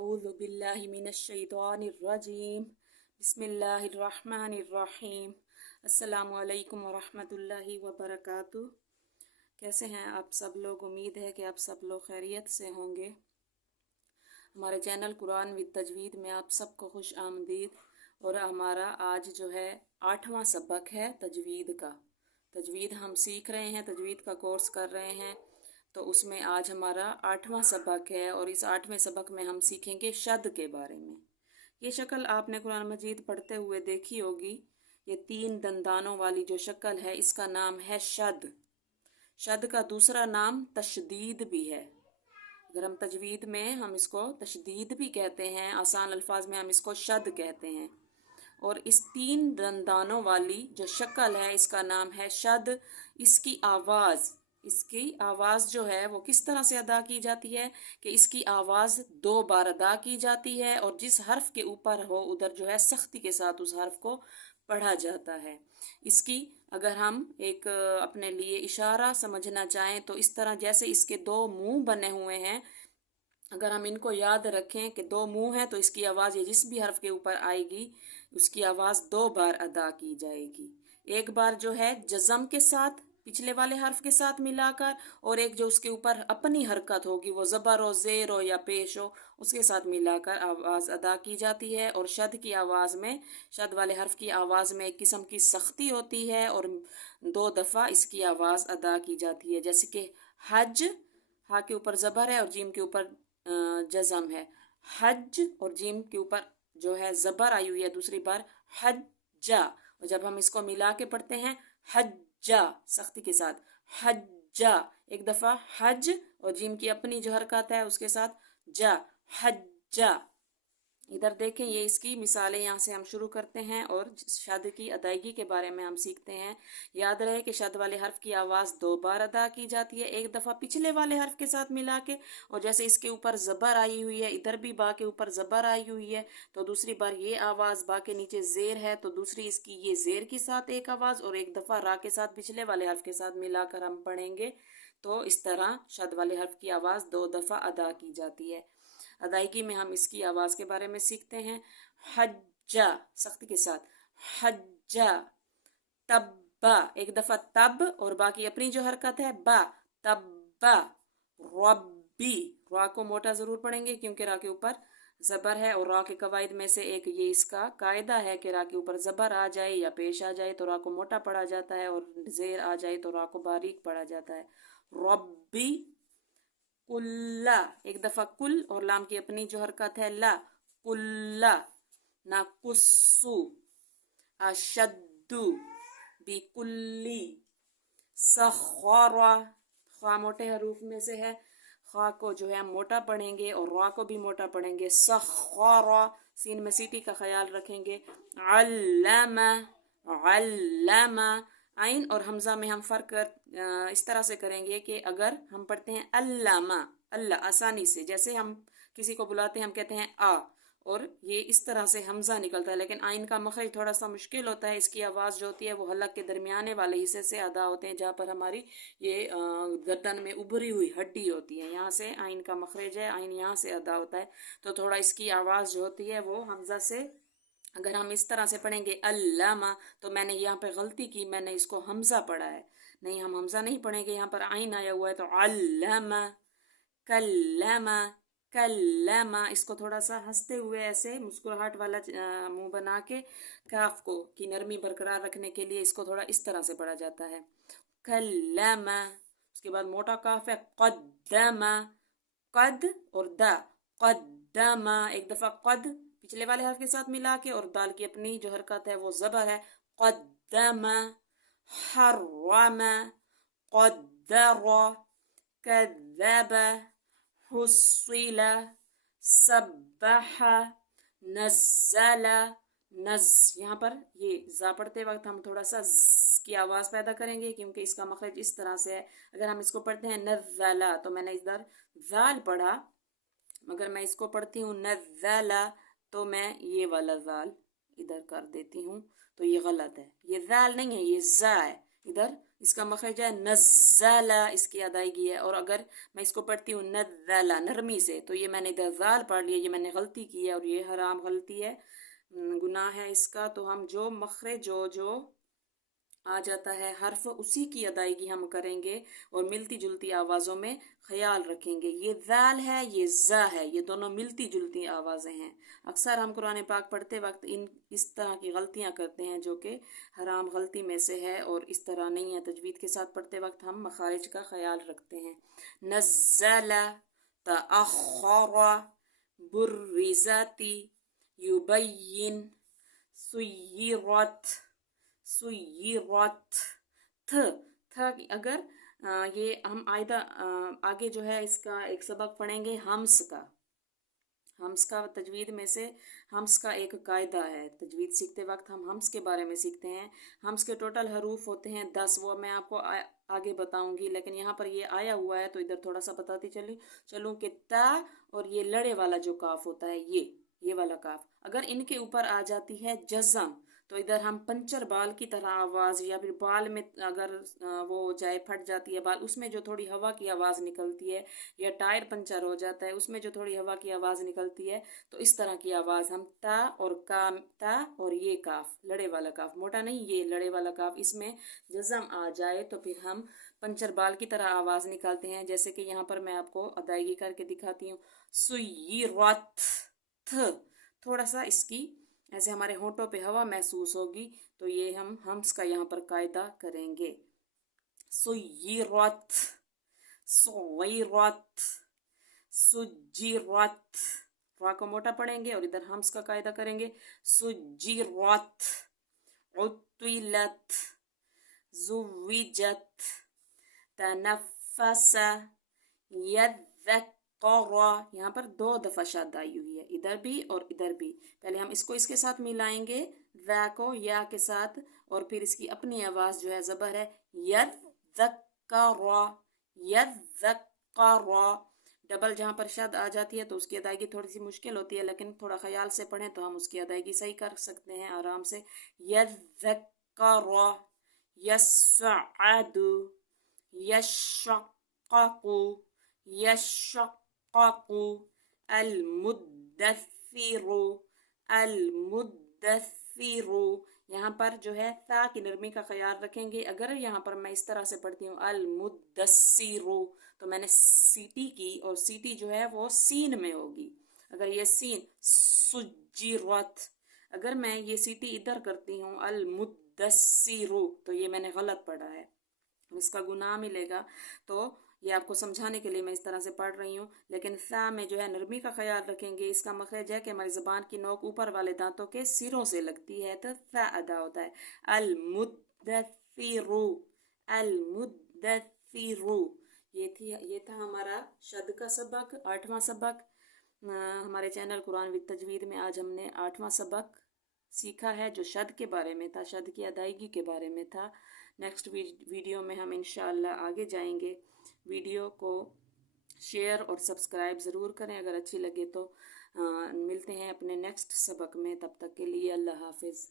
أعوذ بالله من الشيطان الرجيم بسم الله الرحمن الرحیم السلام علیکم ورحمۃ اللہ وبرکاتہ۔ کیسے ہیں آپ سب لوگ؟ امید ہے کہ آپ سب لوگ خیریت سے ہوں گے۔ ہمارے چینل قرآن وِد تجوید میں آپ سب کو خوش آمدید۔ اور ہمارا آج جو ہے 8واں سبق ہے تجوید کا۔ تجوید ہم سیکھ رہے ہیں، تجوید کا کورس کر رہے ہیں، تو اس میں آج ہمارا 8واں سبق ہے، اور اس 8ویں سبق میں ہم سیکھیں گے شد کے بارے میں۔ یہ شکل آپ نے قرآن مجید پڑھتے ہوئے دیکھی ہوگی، یہ 3 دندانوں والی جو شکل ہے اس کا نام ہے شد۔ شد کا دوسرا نام تشدید بھی ہے۔ اگر ہم تجوید میں ہم اس کو تشدید بھی کہتے ہیں، آسان الفاظ میں ہم اس کو شد کہتے ہیں۔ اور اس 3 دندانوں والی جو شکل ہے اس کا نام ہے شد۔ اس کی آواز جو ہے وہ کس طرح سے ادا کی جاتی ہے کہ اس کی آواز 2 بار ادا کی جاتی ہے، اور جس حرف کے اوپر ہو ادھر جو ہے سختی کے ساتھ اس حرف کو پڑھا جاتا ہے۔ اس کی اگر ہم ایک اپنے لیے اشارہ سمجھنا چاہیں تو اس طرح جیسے اس کے 2 منہ بنے ہوئے ہیں، اگر ہم ان کو یاد رکھیں کہ 2 منہ ہیں تو اس کی آواز یہ جس بھی حرف کے اوپر آئے گی اس کی آواز 2 بار ادا کی جائے گی۔ ایک بار جو ہے جزم کے ساتھ پچھلے والے حرف کے ساتھ ملا کر، اور ایک جو اس کے اوپر اپنی حرکت ہوگی وہ زبر ہو، زیر ہو یا پیش ہو، اس کے ساتھ ملا کر آواز ادا کی جاتی ہے۔ اور شد کی آواز میں، شد والے حرف کی آواز میں ایک قسم کی سختی ہوتی ہے، اور 2 دفعہ اس کی آواز ادا کی جاتی ہے، جیسے کہ حج، ہا کے اوپر زبر ہے اور جیم کے اوپر جزم ہے، حج، اور جیم کے اوپر جو ہے زبر آئی ہوئی ہے دوسری بار، حجا۔ اور جب ہم اس کو ملا کے پڑھتے ہیں حجا سختی کے ساتھ، حجا، ایک دفعہ حج اور جیم کی اپنی جو حرکات ہے اس کے ساتھ جا، حجا۔ ادھر دیکھیں، یہ اس کی مثالیں یہاں سے ہم شروع کرتے ہیں اور شد کی ادائیگی کے بارے میں ہم سیکھتے ہیں۔ یاد رہے کہ شد والے حرف کی آواز 2 بار ادا کی جاتی ہے، ایک دفعہ پچھلے والے حرف کے ساتھ ملا کے، اور جیسے اس کے اوپر زبر آئی ہوئی ہے، ادھر بھی با کے اوپر زبر آئی ہوئی ہے تو دوسری بار یہ آواز، با کے نیچے زیر ہے تو دوسری اس کی یہ زیر کے ساتھ ایک آواز، اور ایک دفعہ را کے ساتھ پچھلے والے حرف کے ساتھ ملا کر ہم پڑھیں گے، تو اس طرح شد والے حرف کی آواز 2 دفعہ ادا کی جاتی ہے۔ ادائیگی میں ہم اس کی آواز کے بارے میں سیکھتے ہیں۔ حجا سختی کے ساتھ، حجا، تبا، ایک دفعہ تب اور باقی اپنی جو حرکت ہے با، تبا، ربی، را کو موٹا ضرور پڑھیں گے کیونکہ را کے اوپر زبر ہے، اور را کے قواعد میں سے ایک یہ اس کا قاعدہ ہے کہ را کے اوپر زبر آ جائے یا پیش آ جائے تو را کو موٹا پڑھا جاتا ہے، اور زیر آ جائے تو را کو باریک پڑھا جاتا ہے۔ ربی، کلا، ایک دفعہ کل اور لام کی اپنی جو حرکت ہے لا، کلا، نقصو، اشدو، بکلی، سخارا، خواہ موٹے حروف میں سے ہے، خواہ کو جو ہے ہم موٹا پڑھیں گے اور را کو بھی موٹا پڑھیں گے، سخارا، سین میں سیٹی کا خیال رکھیں گے، علم، علم، عین اور حمزہ میں ہم فرق اس طرح سے کریں گے کہ اگر ہم پڑھتے ہیں علامہ، اللہ آسانی سے، جیسے ہم کسی کو بلاتے ہیں ہم کہتے ہیں آ، اور یہ اس طرح سے حمزہ نکلتا ہے، لیکن عین کا مخرج تھوڑا سا مشکل ہوتا ہے، اس کی آواز جو ہوتی ہے وہ حلق کے درمیانے والے حصے سے ادا ہوتے ہیں جہاں پر ہماری یہ گردن میں ابھری ہوئی ہڈی ہوتی ہے، یہاں سے عین کا مخرج ہے، عین یہاں سے ادا ہوتا ہے، تو تھوڑا اس کی آواز جو ہوتی ہے وہ حمزہ سے، اگر ہم اس طرح سے پڑھیں گے علامہ تو میں نے یہاں پہ غلطی کی، میں نے اس کو حمزہ پڑھا ہے، نہیں، ہم حمزہ نہیں پڑھیں گے، یہاں پر عین آیا ہوا ہے تو علامہ، کلامہ، کلامہ، اس کو تھوڑا سا ہنستے ہوئے ایسے مسکراہٹ والا منہ بنا کے کاف کو کی نرمی برقرار رکھنے کے لیے اس کو تھوڑا اس طرح سے پڑھا جاتا ہے، کلامہ۔ اس کے بعد موٹا کاف ہے قدامہ، قد اور دا، قدامہ، ایک دفعہ قد پچھلے والے حرف کے ساتھ ملا کے، اور دال کی اپنی جو حرکت ہے وہ زبر ہے، قدامہ، حرم، قدر، کذب، حصل، سبح، نزل، یہاں پر یہ زا پڑھتے وقت ہم تھوڑا سا ز کی آواز پیدا کریں گے کیونکہ اس کا مخرج اس طرح سے ہے، اگر ہم اس کو پڑھتے ہیں نزلا تو میں نے ادھر زال پڑھا، مگر میں اس کو پڑھتی ہوں نزلا تو میں یہ والا زال ادھر کر دیتی ہوں، تو یہ غلط ہے، یہ زال نہیں ہے، یہ زا ہے، ادھر اس کا مخرج ہے نزلا، اس کی ادائیگی ہے. اور اگر میں اس کو پڑھتی ہوں نزلا نرمی سے تو یہ میں نے ادھر زال پڑھ لیا، یہ میں نے غلطی کی ہے اور یہ حرام غلطی ہے، گناہ ہے اس کا. تو ہم جو مخرج جو آ جاتا ہے حرف اسی کی ادائیگی ہم کریں گے اور ملتی جلتی آوازوں میں خیال رکھیں گے. یہ ذال ہے، یہ زا ہے، یہ دونوں ملتی جلتی آوازیں ہیں. اکثر ہم قرآن پاک پڑھتے وقت اس طرح کی غلطیاں کرتے ہیں جو کہ حرام غلطی میں سے ہے اور اس طرح نہیں ہے. تجوید کے ساتھ پڑھتے وقت ہم مخارج کا خیال رکھتے ہیں. نزل، تأخر، برزت، یبین، سیرت، سیرت. تھا اگر یہ ہم آگے جو ہے اس کا ایک سبق پڑھیں گے ہمس کا. ہمس کا تجوید میں سے ہمس کا ایک قاعدہ ہے. تجوید سیکھتے وقت ہم ہمس کے بارے میں سیکھتے ہیں. ہمس کے ٹوٹل حروف ہوتے ہیں 10، وہ میں آپ کو آگے بتاؤں گی، لیکن یہاں پر یہ آیا ہوا ہے تو ادھر تھوڑا سا بتاتی چلوں کہ تا اور یہ لڑے والا جو کاف ہوتا ہے یہ والا کاف، اگر ان کے اوپر آ جاتی ہے جزم تو ادھر ہم پنچر بال کی طرح آواز، یا پھر بال میں اگر وہ جائے پھٹ جاتی ہے بال، اس میں جو تھوڑی ہوا کی آواز نکلتی ہے، یا ٹائر پنچر ہو جاتا ہے اس میں جو تھوڑی ہوا کی آواز نکلتی ہے، تو اس طرح کی آواز ہم تا اور کام، تا اور یہ کاف لڑے والا کاف، موٹا نہیں، یہ لڑے والا کاف، اس میں جزم آ جائے تو پھر ہم پنچر بال کی طرح آواز نکالتے ہیں. جیسے کہ یہاں پر میں آپ کو ادائیگی کر کے دکھاتی ہوں. سیرت، تھوڑا سا اس کی ایسے ہمارے ہونٹوں پہ ہوا محسوس ہوگی تو یہ ہم ہمس کا یہاں پر قاعدہ کریں گے. سیرت، صغیرت، سجرت، را کو موٹا پڑھیں گے اور ادھر ہمس کا قاعدہ کریں گے. سجرت، عطلت، زوجت، تنفس، یذکر. یہاں پر 2 دفعہ شد آئی ہوئی ہے، ادھر بھی اور ادھر بھی. پہلے ہم اس کو اس کے ساتھ ملائیں گے، ذا کو یا کے ساتھ، اور پھر اس کی اپنی آواز جو ہے زبر ہے، یذکر، یذکر. ڈبل جہاں پر شد آ جاتی ہے تو اس کی ادائیگی تھوڑی سی مشکل ہوتی ہے، لیکن تھوڑا خیال سے پڑھیں تو ہم اس کی ادائیگی صحیح کر سکتے ہیں آرام سے. یذکر، یسعد، یشقق، یشقق، المدثر، المدثر. یہاں پر جو ہے تا کی نرمی کا خیال رکھیں گے. اگر یہاں پر میں اس طرح سے پڑھتی ہوں المدثر تو میں نے سیٹی کی، اور سیٹی جو ہے وہ سین میں ہوگی. اگر یہ سین سجرت، اگر میں یہ سیٹی ادھر کرتی ہوں المدثر تو یہ میں نے غلط پڑھا ہے، اس کا گناہ ملے گا. تو یہ آپ کو سمجھانے کے لیے میں اس طرح سے پڑھ رہی ہوں. لیکن ثا میں جو ہے نرمی کا خیال رکھیں گے. اس کا مخرج ہے کہ ہماری زبان کی نوک اوپر والے دانتوں کے سروں سے لگتی ہے تو ثا ادا ہوتا ہے. المدثر، المدثر. یہ تھا ہمارا شد کا سبق، 8واں سبق. ہمارے چینل قرآن وتھ تجوید میں آج ہم نے 8واں سبق سیکھا ہے جو شد کے بارے میں تھا، شد کی ادائیگی کے بارے میں تھا. نیکسٹ ویڈیو میں ہم انشاءاللہ آگے جائیں گے. ویڈیو کو شیئر اور سبسکرائب ضرور کریں اگر اچھی لگے تو. ملتے ہیں اپنے نیکسٹ سبق میں، تب تک کے لیے اللہ حافظ.